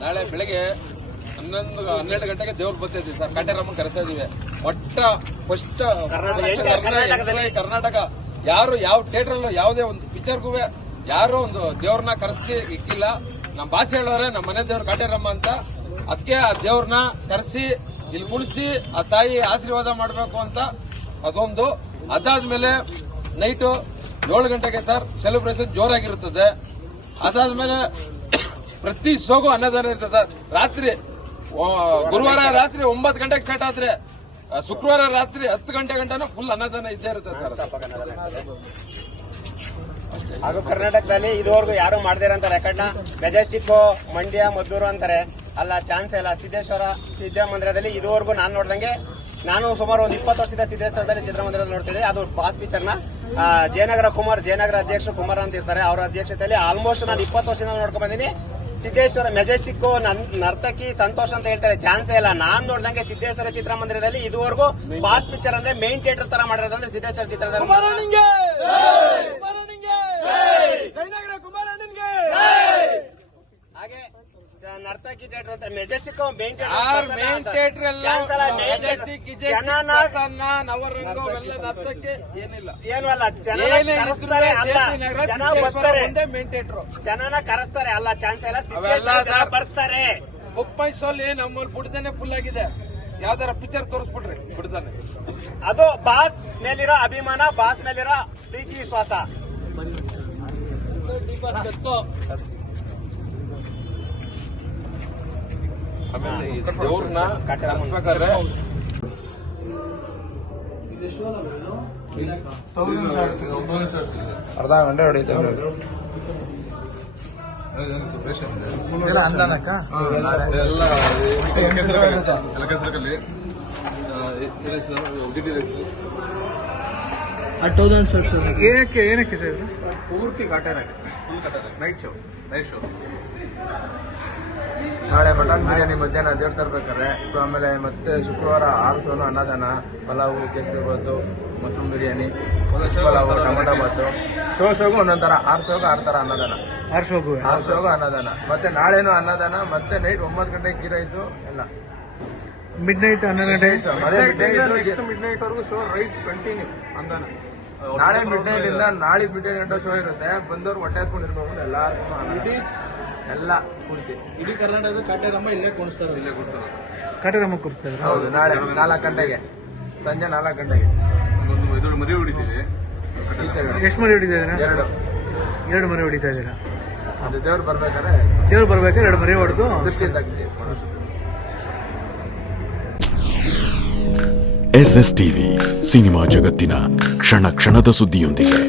ನಾಳೆ ಬೆಳಗ್ಗೆ 12 ಗಂಟೆಗೆ ದೇವ್ರು ಬರ್ತಿದ್ವಿ ಸರ್. ಕಾಟೇರಮ್ಮನ ಕರೆಸ್ತಾ ಇದೀವಿ. ಫಸ್ಟ್ ಕರ್ನಾಟಕ ಯಾರು ಯಾವ ಥಿಯೇಟರ್ ಅಲ್ಲೂ ಯಾವುದೇ ಒಂದು ಪಿಕ್ಚರ್ಗೂ ಯಾರು ಒಂದು ದೇವ್ರನ್ನ ಕರೆಸಿ ಇಕ್ಕಿಲ್ಲ. ನಮ್ಮ ಭಾಷೆ ಹೇಳೋರೆ ನಮ್ಮ ಮನೆ ದೇವ್ರು ಕಾಟೇರಮ್ಮ ಅಂತ. ಅದಕ್ಕೆ ಆ ದೇವ್ರನ್ನ ಕರೆಸಿ ಇಲ್ಲಿ ಮುಳಿಸಿ ಆ ತಾಯಿ ಆಶೀರ್ವಾದ ಮಾಡಬೇಕು ಅಂತ ಅದೊಂದು. ಅದಾದ್ಮೇಲೆ ನೈಟು 7 ಗಂಟೆಗೆ ಸರ್ ಸೆಲೆಬ್ರೇಷನ್ ಜೋರಾಗಿರುತ್ತದೆ. ಅದಾದ್ಮೇಲೆ ಪ್ರತಿ ಶೋಗೂ ಅನ್ನದಾನ ಇರ್ತದೆ. ರಾತ್ರಿ ಗುರುವಾರ ರಾತ್ರಿ 9 ಗಂಟೆಗೆ ಸ್ಟಾರ್ಟ್ ಆದ್ರೆ ಶುಕ್ರವಾರ ರಾತ್ರಿ 10 ಗಂಟೆ ಗಂಟನೂ ಫುಲ್ ಅನ್ನದಾನ ಇದ್ದೇ ಇರುತ್ತೆ ಸರ್. ಹಾಗೂ ಕರ್ನಾಟಕದಲ್ಲಿ ಇದುವರೆಗೂ ಯಾರು ಮಾಡದಿರಂತ ರೆಕಾರ್ಡ್ನ ಮೆಜೆಸ್ಟಿಕ್, ಮಂಡ್ಯ, ಮದ್ದೂರು ಅಂತಾರೆ. ಅಲ್ಲ, ಚಾನ್ಸ್ ಇಲ್ಲ. ಸಿದ್ದೇಶ್ವರ ಸಿದ್ದಮಂದಿರದಲ್ಲಿ ಇದುವರೆಗೂ ನಾನು ನೋಡ್ದಂಗೆ, ನಾನು ಸುಮಾರು ಒಂದು 20 ವರ್ಷದ ಸಿದ್ದೇಶ್ವರದಲ್ಲಿ ಚಿತ್ರಮಂದಿರದಲ್ಲಿ ನೋಡ್ತಿದ್ದೆ. ಅದು ಬಾಸ್ ಪಿಕ್ಚರ್ನ ಜಯನಗರ ಅಧ್ಯಕ್ಷರು ಕುಮಾರ್ ಅಂತ ಇರ್ತಾರೆ. ಅವರ ಅಧ್ಯಕ್ಷತೆಯಲ್ಲಿ ಆಲ್ಮೋಸ್ಟ್ ನಾನು 20 ವರ್ಷದಿಂದ ನೋಡ್ಕೊಂಡ್ ಬಂದಿನಿ. ಸಿದ್ದೇಶ್ವರ ಮೆಜೆಸ್ಟಿಕ್ ನರ್ತಕಿ ಸಂತೋಷ್ ಅಂತ ಹೇಳ್ತಾರೆ. ಚಾನ್ಸೇ ಇಲ್ಲ. ನಾನ್ ನೋಡ್ದಂಗೆ ಸಿದ್ದೇಶ್ವರ ಚಿತ್ರಮಂದಿರದಲ್ಲಿ ಇದುವರೆಗೂ ಬಾಸ್ ಪಿಕ್ಚರ್ ಅಂದ್ರೆ ಮೇನ್ ಥಿಯೇಟರ್ ತರ ಮಾಡಿರೋದಂದ್ರೆ ಸಿದ್ದೇಶ್ವರ ಚಿತ್ರದಲ್ಲಿ. ಹಾಗೆ ನರ್ತಕಿ ಥಿಯೇಟರ್ ಅಂತ ಮೆಜೆಸ್ಟಿಕ್ ಮೇನ್ ಥಿಯೇಟರ್ ಏನು ಅಲ್ಲ, ಜನನ ಕರೆಸ್ತಾರೆ. ಅಲ್ಲ, ಚಾನ್ಸ್ ಇಲ್ಲ, ಬರ್ತಾರೆ. ಬೊಪ್ಪಾಯಿ ನಮ್ಮಲ್ಲಿ ಬಿಡ್ದಾನೆ ಫುಲ್ ಆಗಿದೆ. ಯಾವ್ದಾರ ಪಿಕ್ಚರ್ ತೋರಿಸ್ಬಿಡ್ರಿ ಬಿಡ್ದಾನೆ. ಅದು ಬಾಸ್ ಮೇಲಿರೋ ಅಭಿಮಾನ, ಬಾಸ್ ಮೇಲಿರೋ ಪ್ರೀತಿ ವಿಶ್ವಾಸ. ಆಮೇಲೆ ಈ ದೇವ್ರನ್ನ ಕಟ್ಟಬೇಕಾದ್ರೆ ಅರ್ಧ ಗಂಟೆ ಹೊಡಿತಾರೆ. ಅಂದಾನಕ್ಕ ಎಲ್ಲ ಕೆಸರಕಲ್ಲಿ ಏನಕ್ಕೆ ಸರ್ ಪೂರ್ತಿ ಕಾಟೇರಾಗೆ ನೈಟ್ ಶೋ. ನಾಳೆ ಮಟನ್ ಬಿರಿಯಾನಿ ಮಧ್ಯಾಹ್ನ ದೇವ್ರು ತರ್ಬೇಕಾರೆ. ಆಮೇಲೆ ಮತ್ತೆ ಶುಕ್ರವಾರ 6 ಶೋನು ಅನ್ನದಾನ, ಪಲಾವು, ಕೇಸರಿ ಬಾತು, ಮಶ್ರೂಮ್ ಬಿರಿಯಾನಿ, ಪಲಾವು, ಟೊಮೊಟೊ ಬಾತು. ಶೋಗೂ ಒಂದೊಂದ್ ತರ, 6 ಶೋಗೂ 6 ತರ ಅನ್ನದಾನ. 6 ಶೋಗೂ ಅನ್ನದಾನ. ಮತ್ತೆ ನಾಳೆನೂ ಅನ್ನದಾನ. ಮತ್ತೆ ನೈಟ್ 9 ಗಂಟೆಗೆ ಗೀ ರೈಸು ಎಲ್ಲ. ಮಿಡ್ ನೈಟ್ 12 ಗಂಟೆ ಮಿಡ್ ನೈಟ್ ವರೆಗೂ ಶೋ ರೈಸ್ ಕಂಟಿನ್ಯೂ ಅಂದಾನ. ನಾಳೆ ಮಿಡ್ ನೈಟ್ ಇಂದ ನಾಳೆ ಮಿಡ್ ನೈಟ್ ಗಂಟೆ ಶೋ ಇರುತ್ತೆ. ಬಂದವ್ರು ಹೊಟ್ಟೆ ಹಾಸ್ಕೊಂಡಿರ್ಬೇಕು ಎಲ್ಲಾರ್ಗು. ಎಲ್ಲ ಪೂರ್ತಿ ಇಡೀ ಕರ್ನಾಟಕದ ಕಾಟೇರಮ್ಮ ಇಲ್ಲೇ ಕೂರಿಸ್ತಾರೆ. ಕಾಟೇರಮ್ಮ ಕೂರಿಸ್ತಾರೆ. ಹೌದು, ನಾಳೆ 4 ಗಂಟೆಗೆ, ಸಂಜೆ 4 ಗಂಟೆಗೆ ಒಂದು ಮರಿ ಹೊಡಿತೀವಿ. ಎಷ್ಟು ಮರಿ ಹೊಡಿತಾ ಇದ್ದೀರಾ? 2 ಮರಿ ಹೊಡಿತಾ ಇದ್ದೀರಾ? ಅದು ದೇವ್ರು ಬರ್ಬೇಕಾದ್ರೆ 2 ಮರಿ ಹೊಡೆದು ದೃಷ್ಟಿ ತೆಗ್ದು. SSTV ಸಿನಿಮಾ ಜಗತ್ತಿನ ಕ್ಷಣ ಕ್ಷಣದ ಸುದ್ದಿಯೊಂದಿಗೆ.